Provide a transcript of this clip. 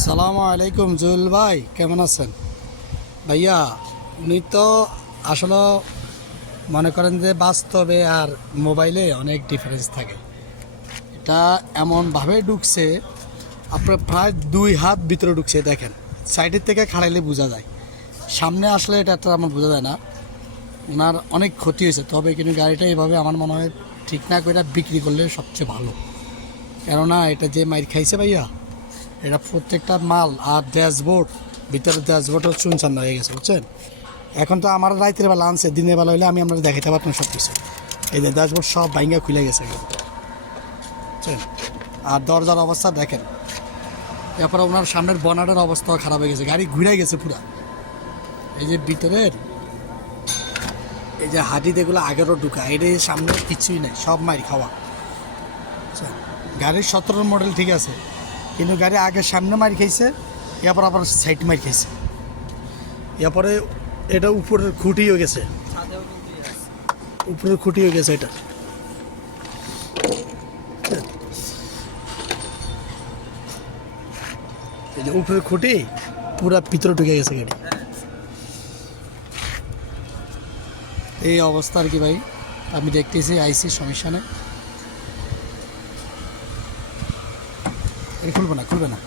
সালামু আলাইকুম জুয়েল ভাই, কেমন আছেন? ভাইয়া, উনি তো আসলে মনে করেন যে বাস্তবে আর মোবাইলে অনেক ডিফারেন্স থাকে। এটা এমনভাবে ঢুকছে, আপনার প্রায় 2 হাত ভিতরে ঢুকছে। দেখেন, সাইডের থেকে খাড়াইলে বোঝা যায়, সামনে আসলে এটা আমার বোঝা যায় না। ওনার অনেক ক্ষতি হয়েছে, তবে কিন্তু গাড়িটা এভাবে আমার মনে হয় ঠিক না করে বিক্রি করলে সবচেয়ে ভালো। কেননা এটা যে মাইর খাইছে ভাইয়া, এটা প্রত্যেকটা মাল আর ড্যাশবোর্ড, ভিতরে ড্যাশবোর্ডও চুনচান হয়ে গেছে, বুঝছেন? এখন তো আমার রাতের বেলা আনছে, দিনের বেলা হইলে আমি আপনাদের দেখাতে পারতাম সব কিছু। এই যে ড্যাশবোর্ড সব ভাঙ্গা খুলে গেছে, বুঝছেন? আর দরজার অবস্থা দেখেন। এরপরে ওনার সামনের বনাটের অবস্থাও খারাপ হয়ে গেছে, গাড়ি ঘুরে গেছে পুরা। এই যে ভিতরের এই যে হাডি যেগুলো আগেরও ঢুকা, এটা সামনে কিছুই নাই, সব মাইর খাওয়া। বুঝছেন? গাড়ির 17 মডেল ঠিক আছে, কিন্তু গাড়ি আগে সামনে মার খাইছে, এরপর আবার সাইড মার খাইছে। এরপরে এটা উপরের খুঁটি হয়ে গেছে, উপরের খুঁটি হয়ে গেছে এটা। এই যে উপরের খুঁটি পুরা ভিতরে ঢুকে গেছে গাড়ি। এই অবস্থা আর কি ভাই, আমি দেখতেছি আইসি, সমস্যা নেই। খুলবে না, খুলবে না।